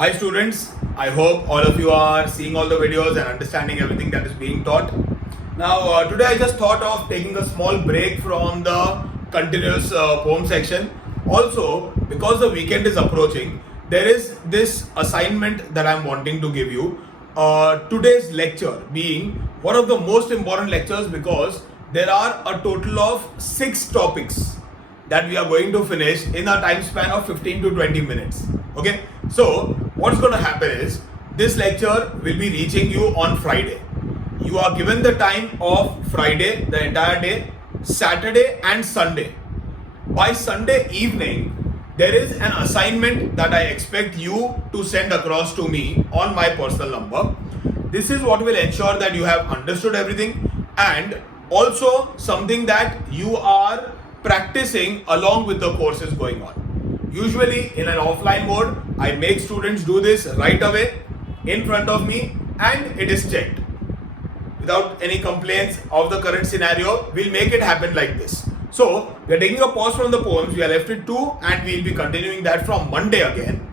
Hi students, I hope all of you are seeing all the videos and understanding everything that is being taught. Now today I just thought of taking a small break from the continuous poem section. Also, because the weekend is approaching, there is this assignment that I am wanting to give you. Today's lecture being one of the most important lectures because there are a total of 6 topics that we are going to finish in a time span of 15 to 20 minutes. Okay, so what's going to happen is this lecture will be reaching you on Friday. You are given the time of Friday, the entire day, Saturday and Sunday. By Sunday evening, there is an assignment that I expect you to send across to me on my personal number. This is what will ensure that you have understood everything and also something that you are practicing along with the courses going on. Usually in an offline mode, I make students do this right away in front of me and it is checked. Without any complaints of the current scenario, we'll make it happen like this. So, we are taking a pause from the poems, we are left with 2 and we'll be continuing that from Monday again.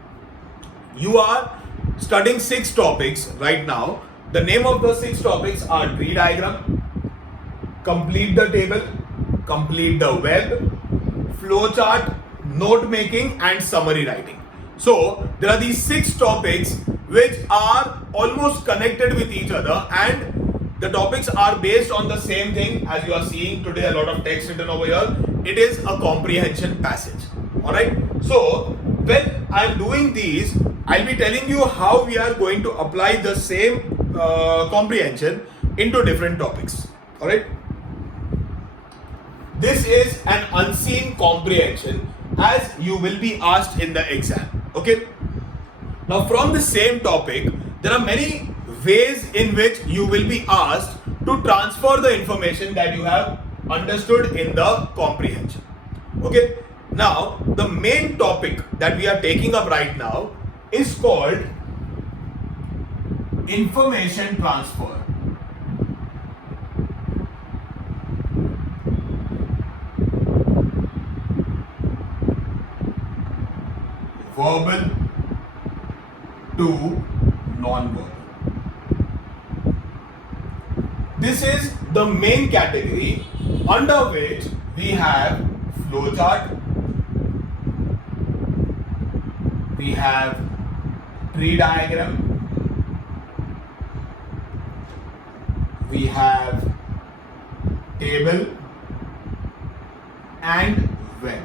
You are studying 6 topics right now. The name of the 6 topics are tree diagram, complete the table, complete the web, flowchart, note making and summary writing. So there are these 6 topics which are almost connected with each other and the topics are based on the same thing. As you are seeing today, a lot of text written over here. It is a comprehension passage. Alright. So when I am doing these, I'll be telling you how we are going to apply the same comprehension into different topics. Alright. This is an unseen comprehension as you will be asked in the exam. Okay. Now from the same topic, there are many ways in which you will be asked to transfer the information that you have understood in the comprehension. Okay. Now the main topic that we are taking up right now is called information transfer. Verbal to non-verbal. This is the main category under which we have flowchart, we have tree diagram, we have table and web.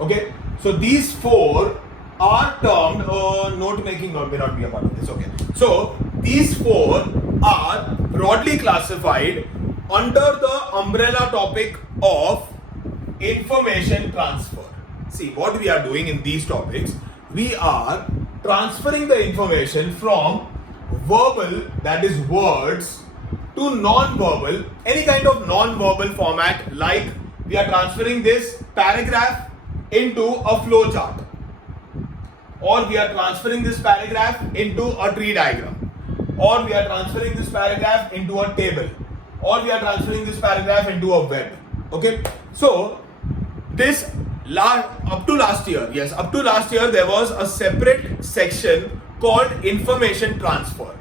Okay. So these 4 are termed note making or may not be a part of this. Okay. So these 4 are broadly classified under the umbrella topic of information transfer. See what we are doing in these topics. We are transferring the information from verbal, that is words, to non-verbal, any kind of non-verbal format, like we are transferring this paragraph into a flow chart, or we are transferring this paragraph into a tree diagram, or we are transferring this paragraph into a table, or we are transferring this paragraph into a web. Okay. So this up to last year there was a separate section called information transfer,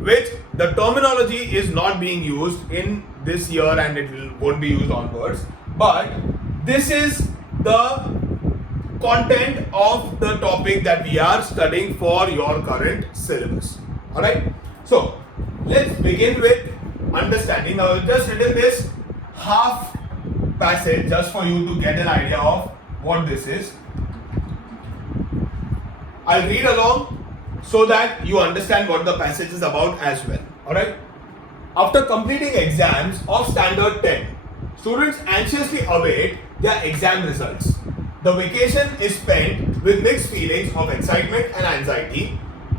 which the terminology is not being used in this year and it won't be used onwards, but this is the content of the topic that we are studying for your current syllabus. Alright, so let's begin with understanding. Now I've just written this half passage just for you to get an idea of what this is. I'll read along so that you understand what the passage is about as well. Alright, after completing exams of standard 10, students anxiously await their exam results. The vacation is spent with mixed feelings of excitement and anxiety.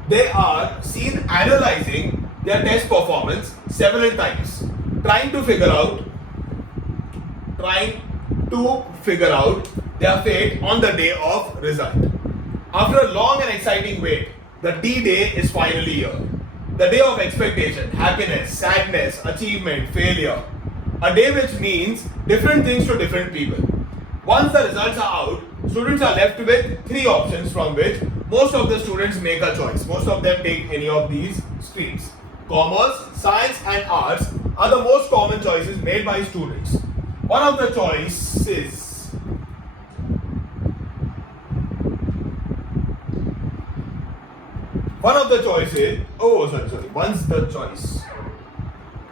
They are seen analyzing their test performance several times, trying to figure out their fate on the day of result. After a long and exciting wait, the D-Day is finally here. The day of expectation, happiness, sadness, achievement, failure. A day which means different things to different people. Once the results are out, students students are left with three options from which most of the students make a choice. Most of them take any of these streams. Commerce, science and arts are the most common choices made by students. One of the choices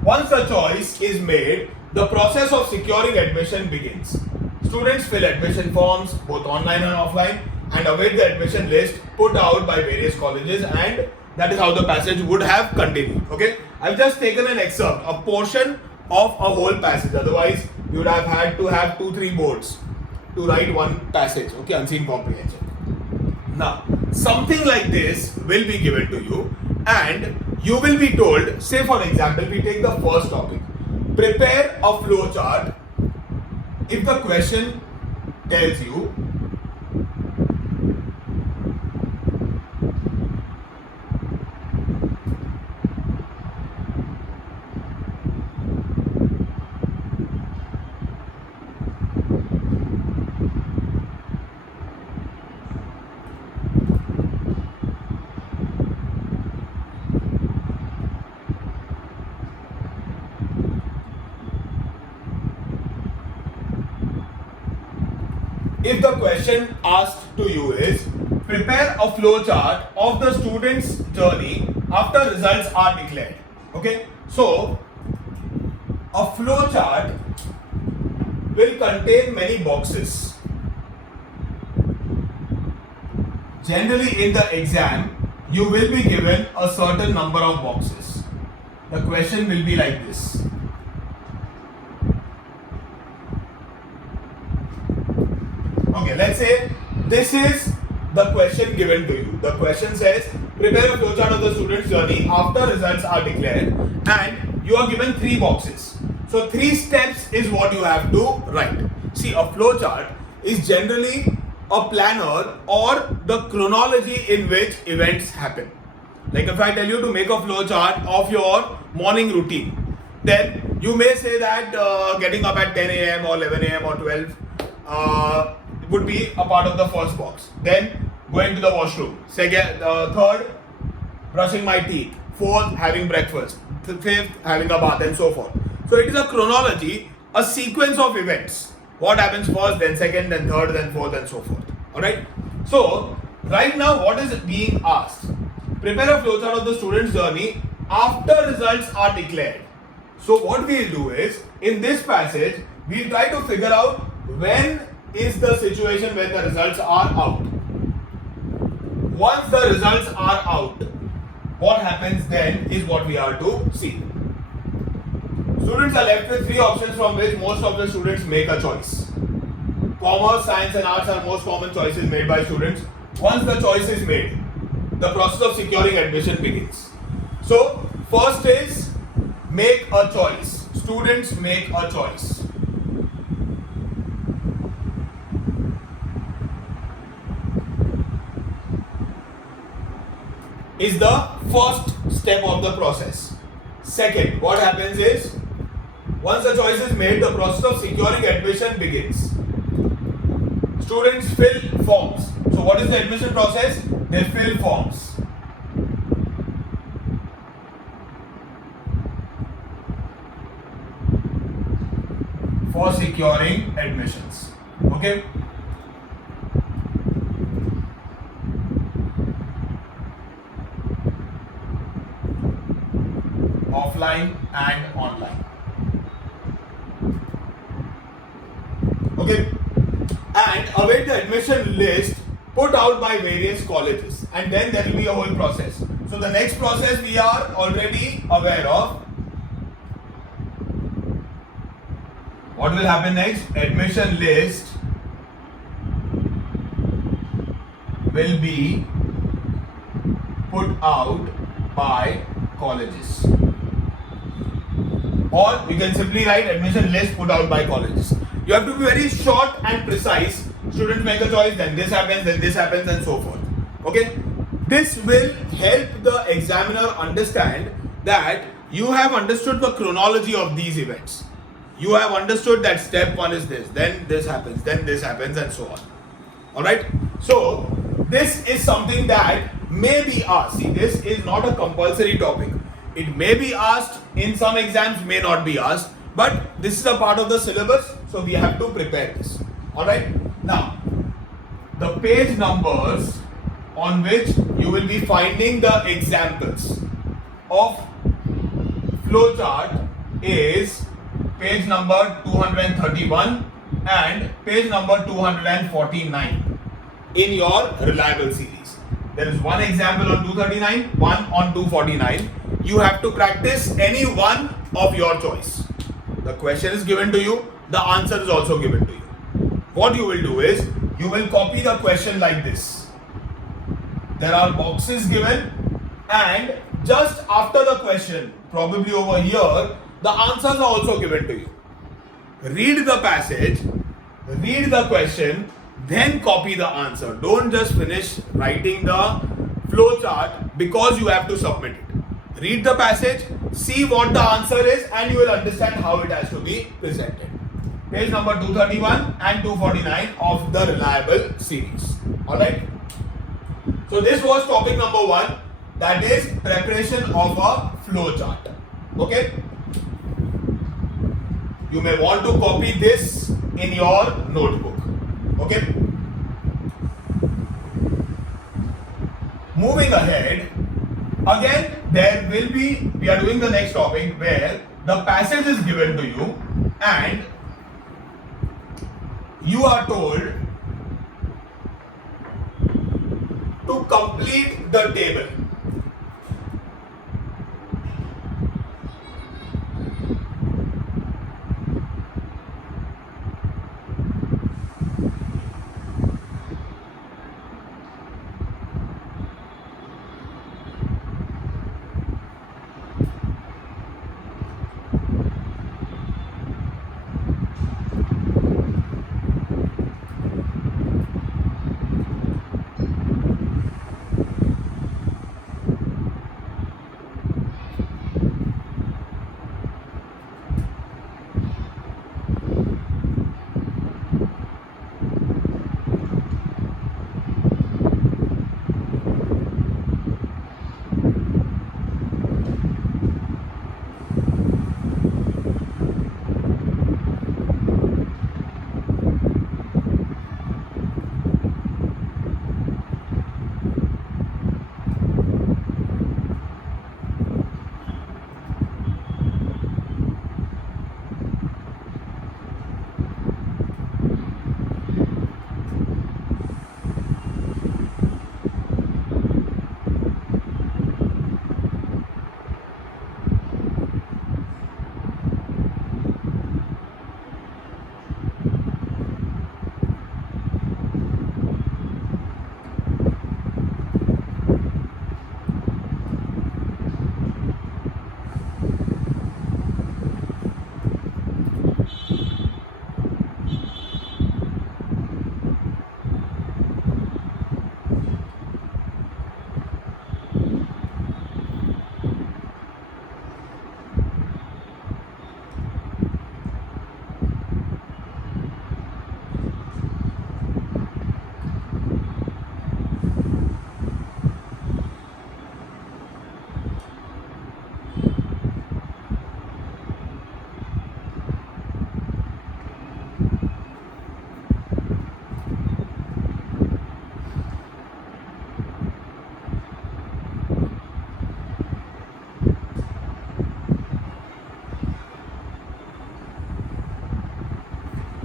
Once the choice is made, the process of securing admission begins. Students fill admission forms both online and offline and await the admission list put out by various colleges, and that is how the passage would have continued. Okay, I've just taken an excerpt, a portion of a whole passage. Otherwise, you would have had to have 2-3 boards to write one passage. Okay, unseen comprehension. Now, something like this will be given to you, and you will be told, say for example, we take the first topic, prepare a flow chart. If the question tells you if the question asked to you is prepare a flow chart of the student's journey after results are declared. Okay, so a flow chart will contain many boxes. Generally in the exam you will be given a certain number of boxes. The question will be like this. Okay, let's say this is the question given to you. The question says prepare a flowchart of the student's journey after results are declared, and you are given 3 boxes. So 3 steps is what you have to write. See, a flowchart is generally a planner or the chronology in which events happen. Like if I tell you to make a flowchart of your morning routine, then you may say that getting up at 10 a.m. or 11 a.m. or 12 would be a part of the first box. Then going to the washroom. Second, third, brushing my teeth. Fourth, having breakfast. Fifth, having a bath, and so forth. So it is a chronology, a sequence of events. What happens first, then second, then third, then fourth, and so forth. Alright? So right now what is being asked? Prepare a flowchart of the student's journey after results are declared. So what we'll do is, in this passage, we'll try to figure out when is the situation when the results are out. Once the results are out, what happens then is what we are to see. Students are left with 3 options from which most of the students make a choice. Commerce, science and arts are most common choices made by students. Once the choice is made, the process of securing admission begins. So, first is make a choice. Students make a choice. Is the first step of the process. Second, what happens is, once the choice is made, the process of securing admission begins. Students fill forms. So what is the admission process? They fill forms. For securing admissions. Okay? Offline and online. Okay, and await the admission list put out by various colleges, and then there will be a whole process. So the next process we are already aware of. What will happen next? Admission list will be put out by colleges. Or you can simply write admission list put out by colleges. You have to be very short and precise. Students make a choice, then this happens, and so forth. Okay? This will help the examiner understand that you have understood the chronology of these events. You have understood that step 1 is this, then this happens, and so on. Alright, so this is something that may be asked. See, this is not a compulsory topic. It may be asked in some exams, may not be asked, but this is a part of the syllabus, so we have to prepare this. Alright, now the page numbers on which you will be finding the examples of flowchart is page number 231 and page number 249 in your reliable series. There is one example on 239, one on 249. You have to practice any one of your choice. The question is given to you, the answer is also given to you. What you will do is, you will copy the question like this. There are boxes given, and just after the question, probably over here, the answers are also given to you. Read the passage, read the question, then copy the answer. Don't just finish writing the flow chart because you have to submit it. Read the passage, see what the answer is, and you will understand how it has to be presented. Page number 231 and 249 of the reliable series. Alright. So this was topic number 1, that is preparation of a flow chart. Okay. You may want to copy this in your notebook. Okay. Moving ahead, again we are doing the next topic where the passage is given to you and you are told to complete the table.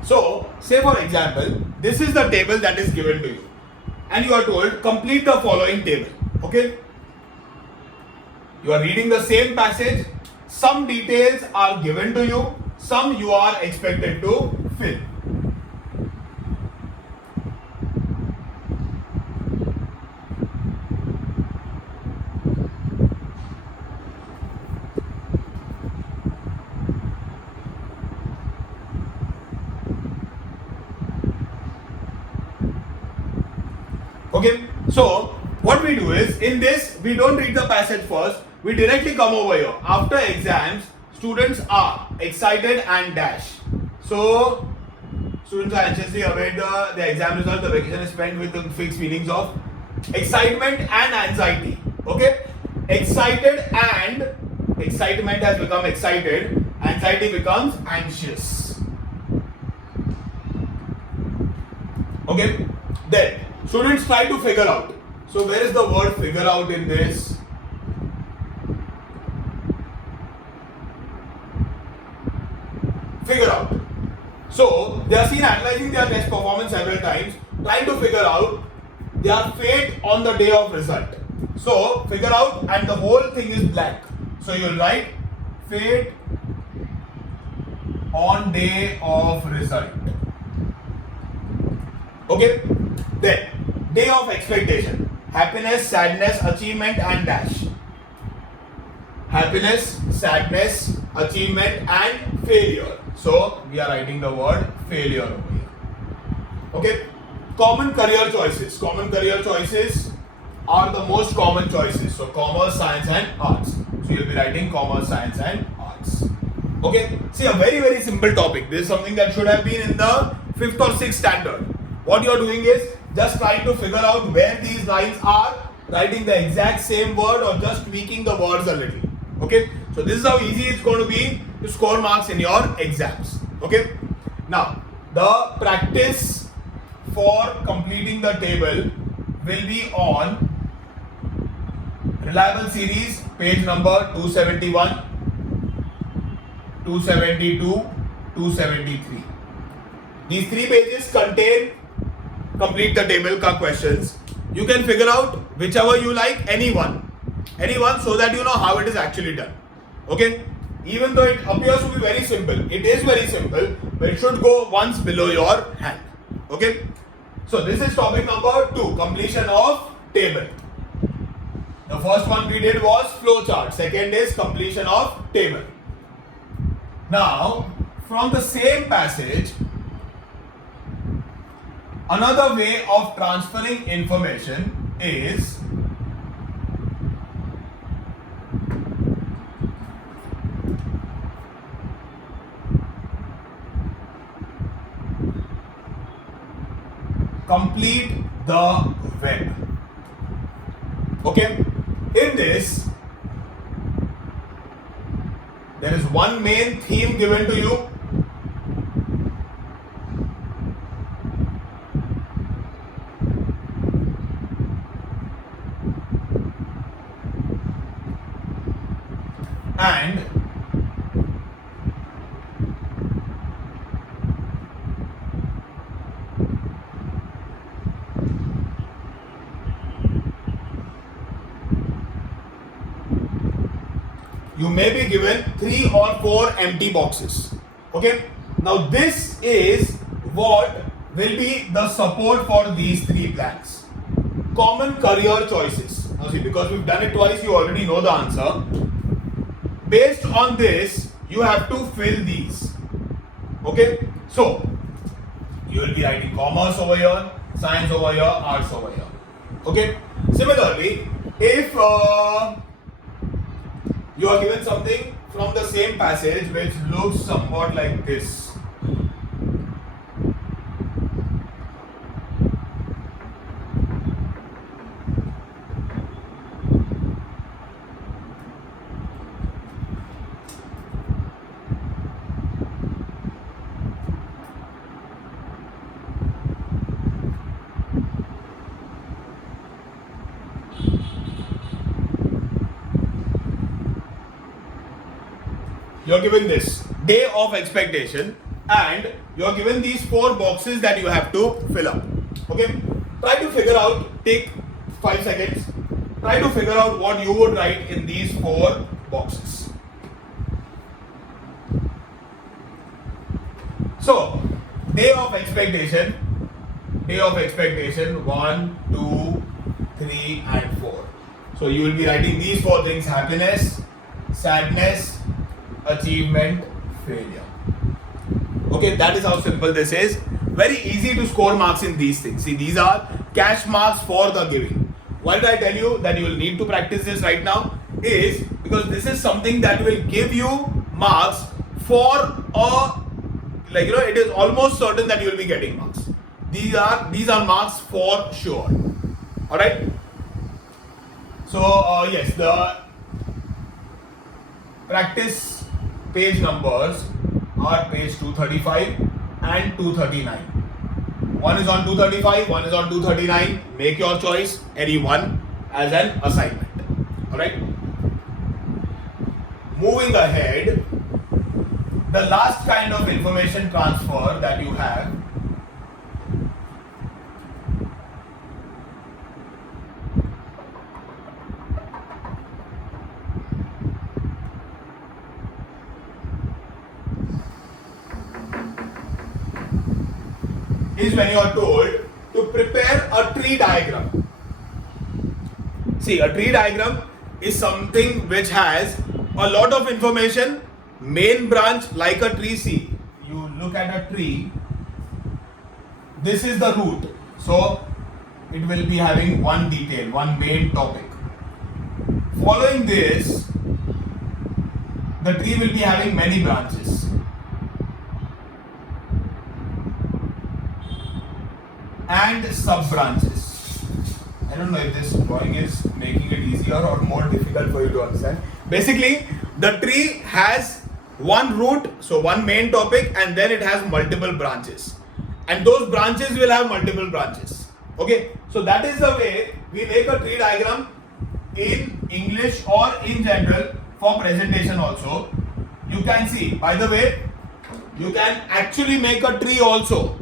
So, say for example, this is the table that is given to you and you are told complete the following table. Okay? You are reading the same passage, some details are given to you, some you are expected to fill. Okay, so what we do is, in this we don't read the passage first, we directly come over here. After exams, students are excited and dash. So students are anxiously await the exam result. The vacation is spent with the fixed feelings of excitement and anxiety. Okay, excitement has become excited, anxiety becomes anxious. Okay, then students try to figure out. So where is the word figure out in this? Figure out. So they are seen analyzing their test performance several times, trying to figure out their fate on the day of result. So figure out, and the whole thing is blank. So you will write fate on day of result. Okay. Then day of expectation: happiness, sadness, achievement, and dash. Happiness, sadness, achievement, and failure. So we are writing the word failure over here. Okay. Common career choices. Common career choices are the most common choices. So commerce, science, and arts. So you'll be writing commerce, science, and arts. Okay. See, a very, very simple topic. This is something that should have been in the 5th or 6th standard. What you are doing is just trying to figure out where these lines are, writing the exact same word or just tweaking the words a little. Okay. So this is how easy it's going to be to score marks in your exams. Okay. Now, the practice for completing the table will be on Reliable Series, page number 271, 272, 273. These 3 pages contain complete the table ka questions. You can figure out whichever you like, anyone, so that you know how it is actually done. Okay. Even though it appears to be very simple, it is very simple, but it should go once below your hand. Okay. So this is topic number 2, completion of table. The first one we did was flow chart. Second is completion of table. Now, from the same passage, another way of transferring information is complete the web. Okay, in this there is one main theme given to you. And you may be given 3 or 4 empty boxes. Okay. Now this is what will be the support for these 3 blanks. Common career choices. Now see, because we've done it twice, you already know the answer. Based on this, you have to fill these. Okay. So you will be writing commerce over here, science over here, arts over here. Okay. Similarly, if you are given something from the same passage which looks somewhat like this. You are given this day of expectation and you are given these 4 boxes that you have to fill up. Okay, try to figure out, take 5 seconds, try to figure out what you would write in these 4 boxes. So day of expectation 1, 2, 3 and 4. So you will be writing these 4 things: happiness, sadness, achievement, failure. Okay, that is how simple this is. Very easy to score marks in these things. See, these are cash marks for the giving. Why did I tell you that you will need to practice this right now? Is because this is something that will give you marks for a like it is almost certain that you will be getting marks. These are marks for sure. All right. So yes, the practice page numbers are page 235 and 239. One is on 235, one is on 239. Make your choice, any one as an assignment. All right. Moving ahead, the last kind of information transfer that you have is when you are told to prepare a tree diagram. See, a tree diagram is something which has a lot of information, main branch like a tree. See, you look at a tree, this is the root, so it will be having one detail, one main topic. Following this, the tree will be having many branches. And sub branches. I don't know if this drawing is making it easier or more difficult for you to understand. Basically, the tree has one root, so one main topic, and then it has multiple branches. And those branches will have multiple branches. Okay, so that is the way we make a tree diagram in English or in general for presentation also. You can see, by the way, you can actually make a tree also.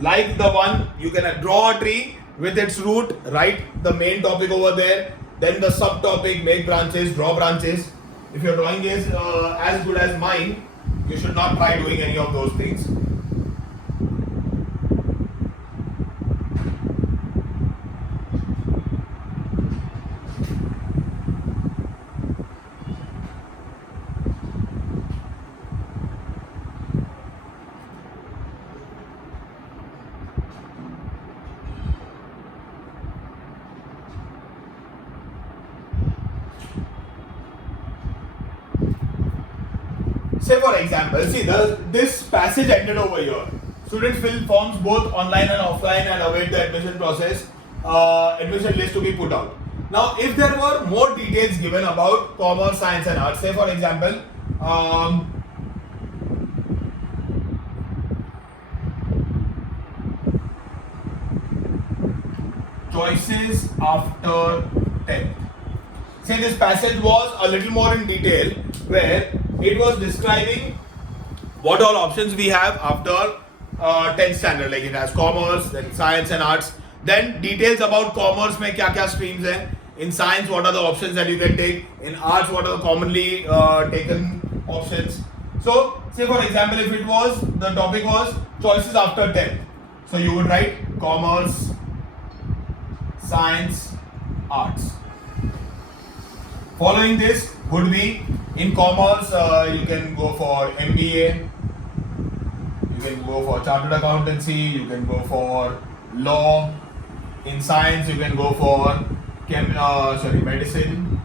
Like the one, you can draw a tree with its root, write the main topic over there, then the subtopic, make branches, draw branches. If your drawing is as good as mine, you should not try doing any of those things. Say for example, see this passage ended over here. Students fill forms both online and offline and await the admission process, admission list to be put out. Now, if there were more details given about commerce, science and arts, say for example, choices after 10th. Say this passage was a little more in detail where it was describing what all options we have after 10th standard, like it has commerce, then science and arts, then details about commerce mein kya streams hai, in science what are the options that you can take, in arts what are the commonly taken options. So say for example, if it was, the topic was choices after 10th, so you would write commerce, science, arts. Following this would be, in commerce you can go for MBA, you can go for chartered accountancy, you can go for law. In science you can go for medicine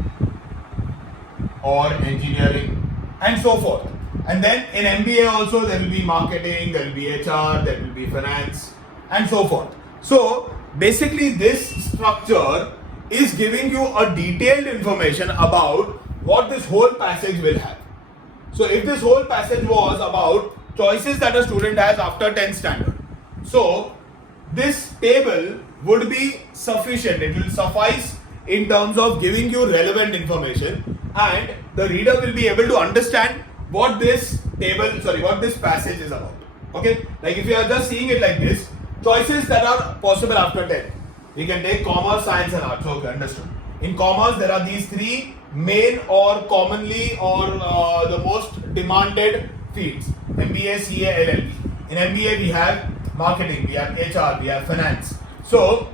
or engineering and so forth. And then in MBA also there will be marketing, there will be HR, there will be finance and so forth. So basically this structure is giving you a detailed information about what this whole passage will have. So if this whole passage was about choices that a student has after 10th standard, so this table would be sufficient. It will suffice in terms of giving you relevant information, and the reader will be able to understand what this passage is about. Okay, like if you are just seeing it like this, choices that are possible after 10. We can take commerce, science and arts. Okay, understood. In commerce, there are these three main or commonly or the most demanded fields: MBA, CA, LLB. In MBA, we have marketing, we have HR, we have finance. So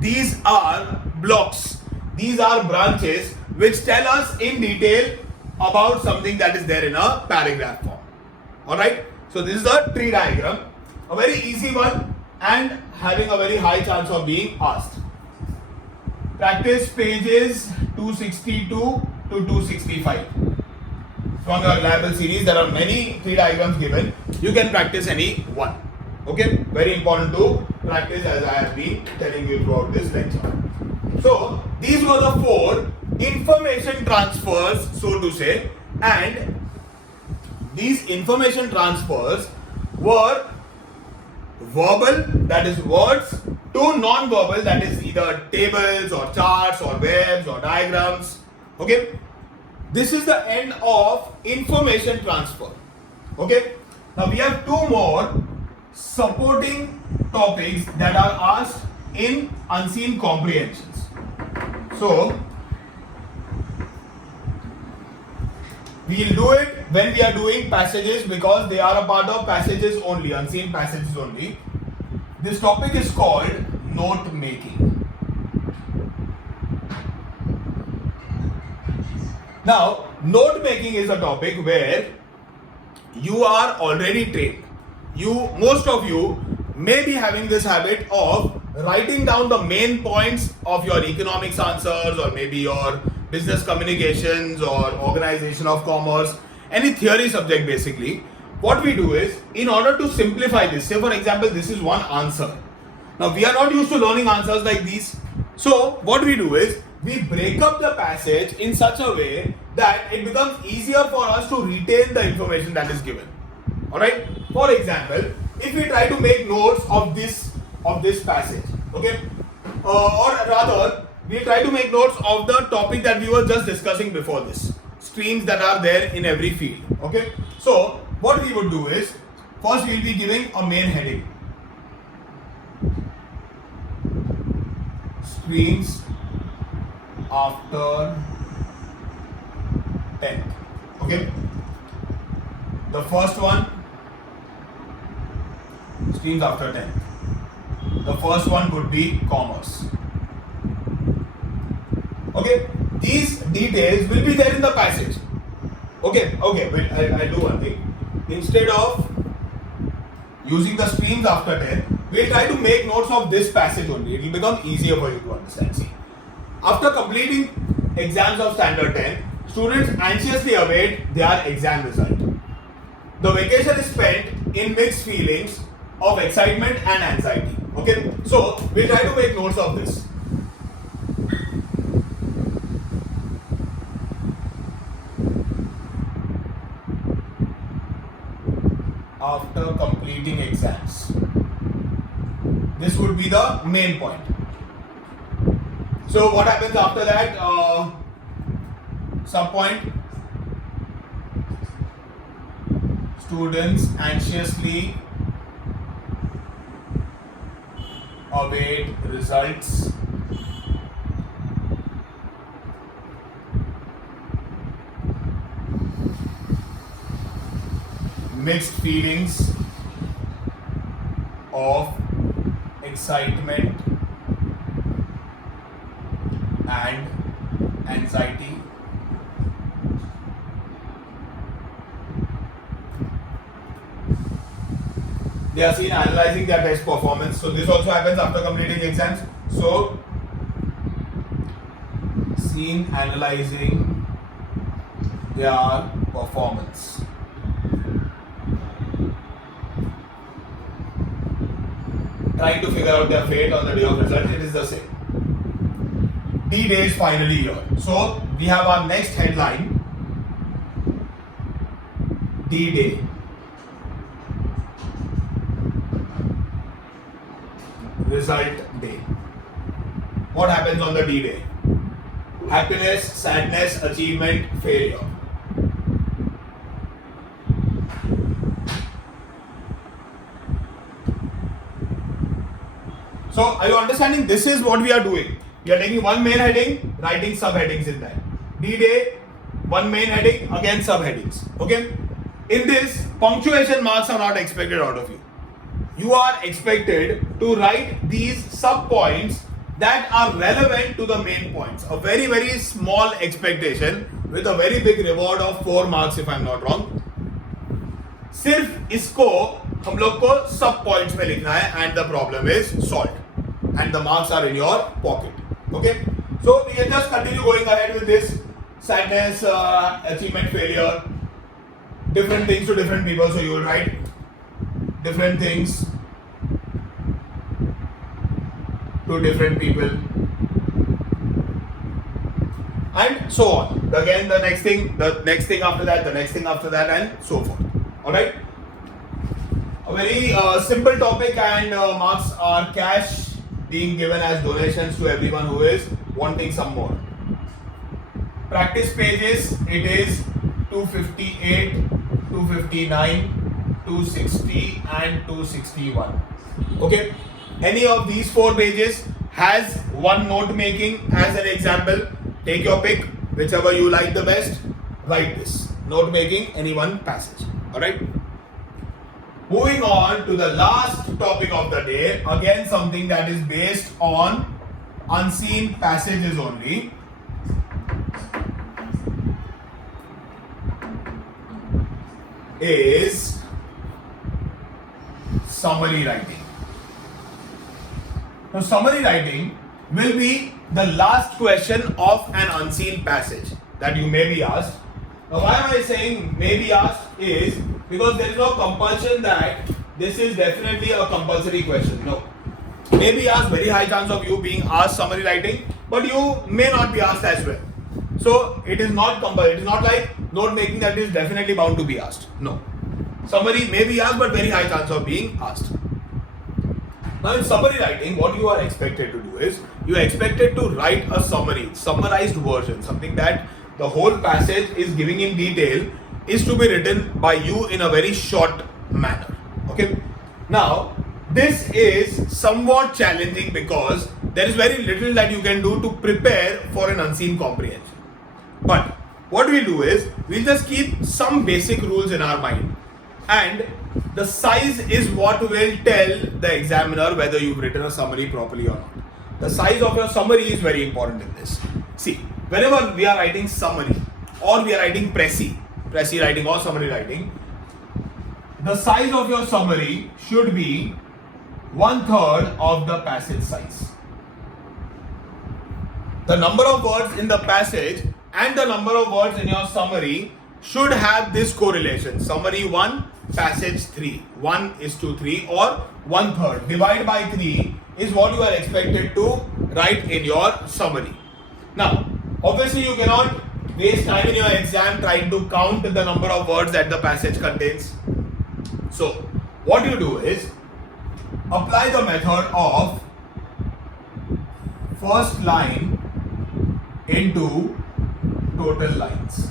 these are blocks, these are branches which tell us in detail about something that is there in a paragraph form. Alright, so this is a tree diagram, a very easy one and having a very high chance of being asked. Practice pages 262 to 265. From your reliable series, there are many tree diagrams given. you can practice any one. Okay, very important to practice, as I have been telling you throughout this lecture. So these were the 4 information transfers, so to say, and these information transfers were verbal, that is words, to non-verbal, that is either tables or charts or webs or diagrams. Okay, this is the end of information transfer. Okay, now we have 2 more supporting topics that are asked in unseen comprehensions. So we will do it when we are doing passages, because they are a part of passages only, unseen passages only. This topic is called note making. Now, note making is a topic where you are already trained. Most of you may be having this habit of writing down the main points of your economics answers, or maybe your business communications or organization of commerce, any theory subject basically. What we do is, in order to simplify this, say for example, this is one answer. Now we are not used to learning answers like these. So what we do is, we break up the passage in such a way that it becomes easier for us to retain the information that is given. Alright? For example, if we try to make notes of this passage, okay, or rather we try to make notes of the topic that we were just discussing before this, streams that are there in every field. Okay, so what we would do is, first we will be giving a main heading, streams after 10th. Okay, the first one, streams after 10th. The first one would be commerce. Okay, these details will be there in the passage. Okay, wait, I'll do one thing. Instead of using the streams after 10, we'll try to make notes of this passage only. It will become easier for you to understand. See, after completing exams of standard 10, students anxiously await their exam result. The vacation is spent in mixed feelings of excitement and anxiety. Okay, so we'll try to make notes of this. After completing exams, this would be the main point. So what happens after that? Sub point, students anxiously await results mixed feelings of excitement and anxiety. They are seen analyzing their test performance. So this also happens after completing exams. So seen analyzing their performance. Trying to figure out their fate on the day of result. It is the same. D-Day is finally here. So we have our next headline, D-Day. Result day. What happens on the D-Day? Happiness, sadness, achievement, failure. So are you understanding? This is what we are doing. We are taking one main heading, writing subheadings in that. D-Day, one main heading, again subheadings. Okay? In this, punctuation marks are not expected out of you. You are expected to write these sub-points that are relevant to the main points. A very, very small expectation with a very big reward of 4 marks if I am not wrong. सिर्फ इसको हम लोग को सब points में लिखना है and the problem is solved and the marks are in your pocket. Okay, so we can just continue going ahead with this. Sadness, achievement, failure, different things to different people. So you will write different things to different people, and so on. Again, the next thing after that, the next thing after that, and so forth. Alright? A very simple topic, and marks are cash being given as donations to everyone who is wanting some more. Practice pages, it is 258, 259, 260 and 261. Okay? Any of these 4 pages has one note making as an example. Take your pick, whichever you like the best, write this. Note making, any one passage. Alright? Moving on to the last topic of the day, again something that is based on unseen passages only. Is summary writing. Now, summary writing will be the last question of an unseen passage that you may be asked. Now, why am I saying may be asked is because there is no compulsion that this is definitely a compulsory question. No. May be asked, very high chance of you being asked summary writing, but you may not be asked as well. So it is not compulsory. It is not like note making that is definitely bound to be asked. No. Summary may be asked, but very high chance of being asked. Now in summary writing, what you are expected to do is, you are expected to write a summary, summarized version, something that the whole passage is giving in detail, is to be written by you in a very short manner. Okay. Now, this is somewhat challenging because there is very little that you can do to prepare for an unseen comprehension. But what we'll do is, we'll just keep some basic rules in our mind, and the size is what will tell the examiner whether you've written a summary properly or not. The size of your summary is very important in this. See, whenever we are writing summary or we are writing Pressy writing or summary writing, the size of your summary should be 1/3 of the passage size. The number of words in the passage and the number of words in your summary should have this correlation. Summary 1, passage 3. 1:3 or 1/3. Divide by 3 is what you are expected to write in your summary. Now, obviously you cannot waste time in your exam trying to count the number of words that the passage contains. So, what you do is, apply the method of first line into total lines.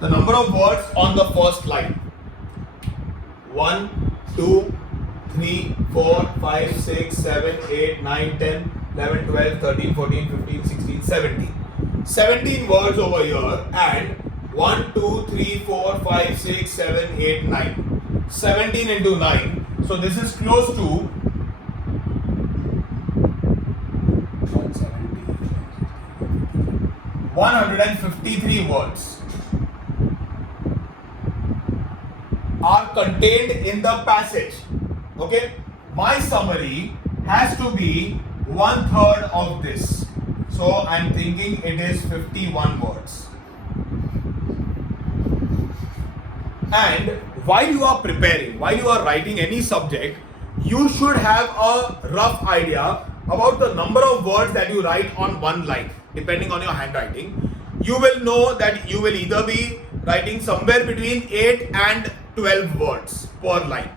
The number of words on the first line: 1, 2, 3, 4, 5, 6, 7, 8, 9, 10, 11, 12, 13, 14, 15, 16, 17. 17 words over here, and 1, 2, 3, 4, 5, 6, 7, 8, 9. 17 into 9. So this is close to 153 words are contained in the passage. Okay, my summary has to be 1/3 of this. So I'm thinking it is 51 words. And while you are preparing, while you are writing any subject, you should have a rough idea about the number of words that you write on one line. Depending on your handwriting, you will know that you will either be writing somewhere between 8 and 12 words per line.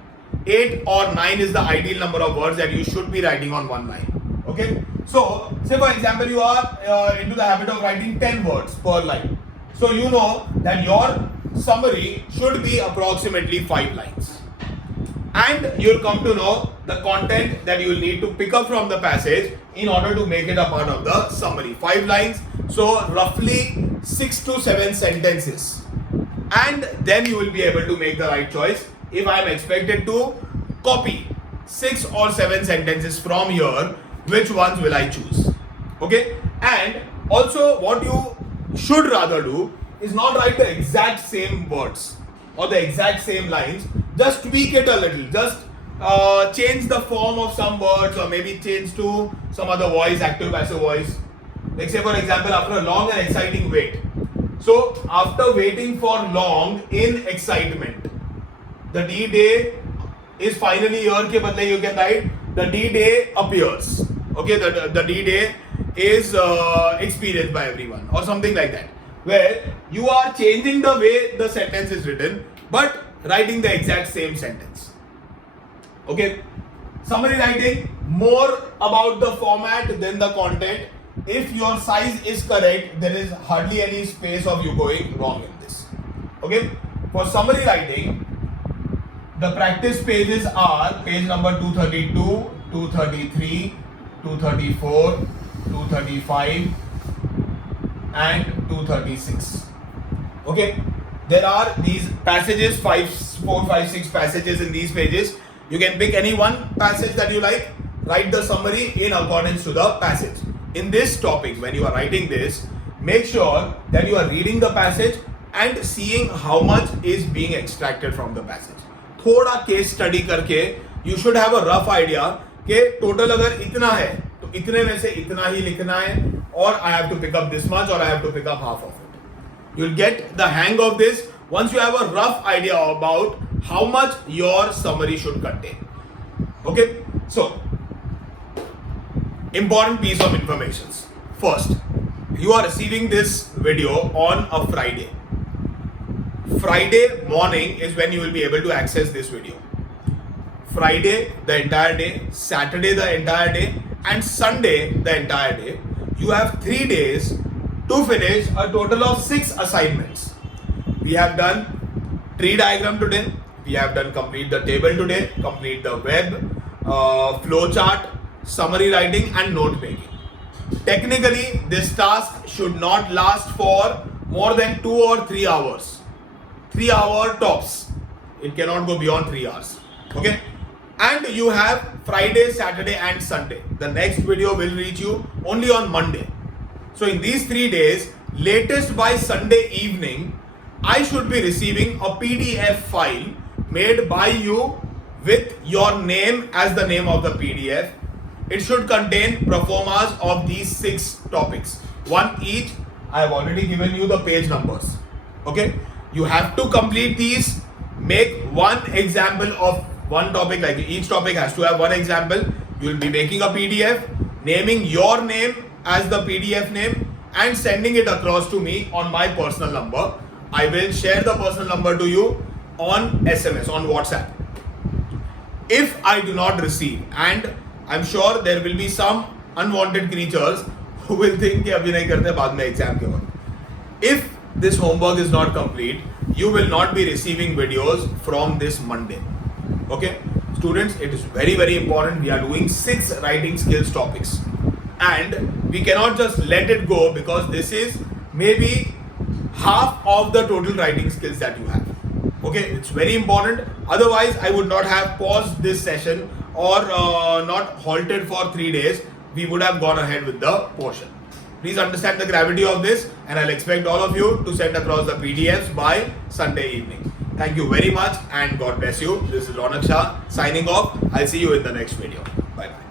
8 or 9 is the ideal number of words that you should be writing on one line. Okay, so say for example you are into the habit of writing 10 words per line. So you know that your summary should be approximately 5 lines. And you'll come to know the content that you will need to pick up from the passage in order to make it a part of the summary. 5 lines, so roughly 6 to 7 sentences. And then you will be able to make the right choice. If I am expected to copy 6 or 7 sentences from here, which ones will I choose? Okay? And also what you should rather do is not write the exact same words or the exact same lines. Just tweak it a little. Just change the form of some words, or maybe change to some other voice, active, passive voice. Like say for example, after a long and exciting wait, So after waiting for long in excitement, the D-Day is finally here ke badle you can write the D-Day appears. Okay, the D-Day is experienced by everyone or something like that, where you are changing the way the sentence is written but writing the exact same sentence. Okay, summary writing, more about the format than the content. If your size is correct, there is hardly any space of you going wrong in this. Okay, for summary writing, the practice pages are page number 232, 233, 234, 235 and 236. Okay, there are these passages, 4, 5, 6 passages in these pages. You can pick any one passage that you like, write the summary in accordance to the passage. In this topic, when you are writing this, make sure that you are reading the passage and seeing how much is being extracted from the passage. थोड़ा case study करके you should have a rough idea कि total अगर इतना है तो इतने में से इतना ही लिखना है, और I have to pick up this much or I have to pick up half of it. You'll get the hang of this once you have a rough idea about how much your summary should contain. Okay, so important piece of information. First, you are receiving this video on a Friday. Friday morning is when you will be able to access this video. Friday the entire day, Saturday the entire day, and Sunday the entire day. You have 3 days to finish a total of 6 assignments. We have done tree diagram today. We have done complete the table today, complete the web, flow chart, summary writing and note making. Technically, this task should not last for more than 2 or 3 hours. 3 hour tops. It cannot go beyond 3 hours. Okay. And you have Friday, Saturday and Sunday. The next video will reach you only on Monday. So in these 3 days, latest by Sunday evening, I should be receiving a PDF file made by you with your name as the name of the PDF. It should contain proformas of these 6 topics, one each. I have already given you the page numbers. Okay, you have to complete these. Make one example of one topic, like each topic has to have one example. You will be making a PDF, naming your name as the PDF name and sending it across to me on my personal number. I will share the personal number to you on SMS, on WhatsApp. If I do not receive, and I'm sure there will be some unwanted creatures who will think कि अभी नहीं करते बाद में exam के वक्त. If this homework is not complete, you will not be receiving videos from this Monday. Okay, students, it is very, very important. We are doing 6 writing skills topics, and we cannot just let it go because this is maybe half of the total writing skills that you have. Okay, it's very important. Otherwise, I would not have paused this session or not halted for 3 days. We would have gone ahead with the portion. Please understand the gravity of this, and I'll expect all of you to send across the PDFs by Sunday evening. Thank you very much and God bless you. This is Ronak Shah signing off. I'll see you in the next video. Bye bye.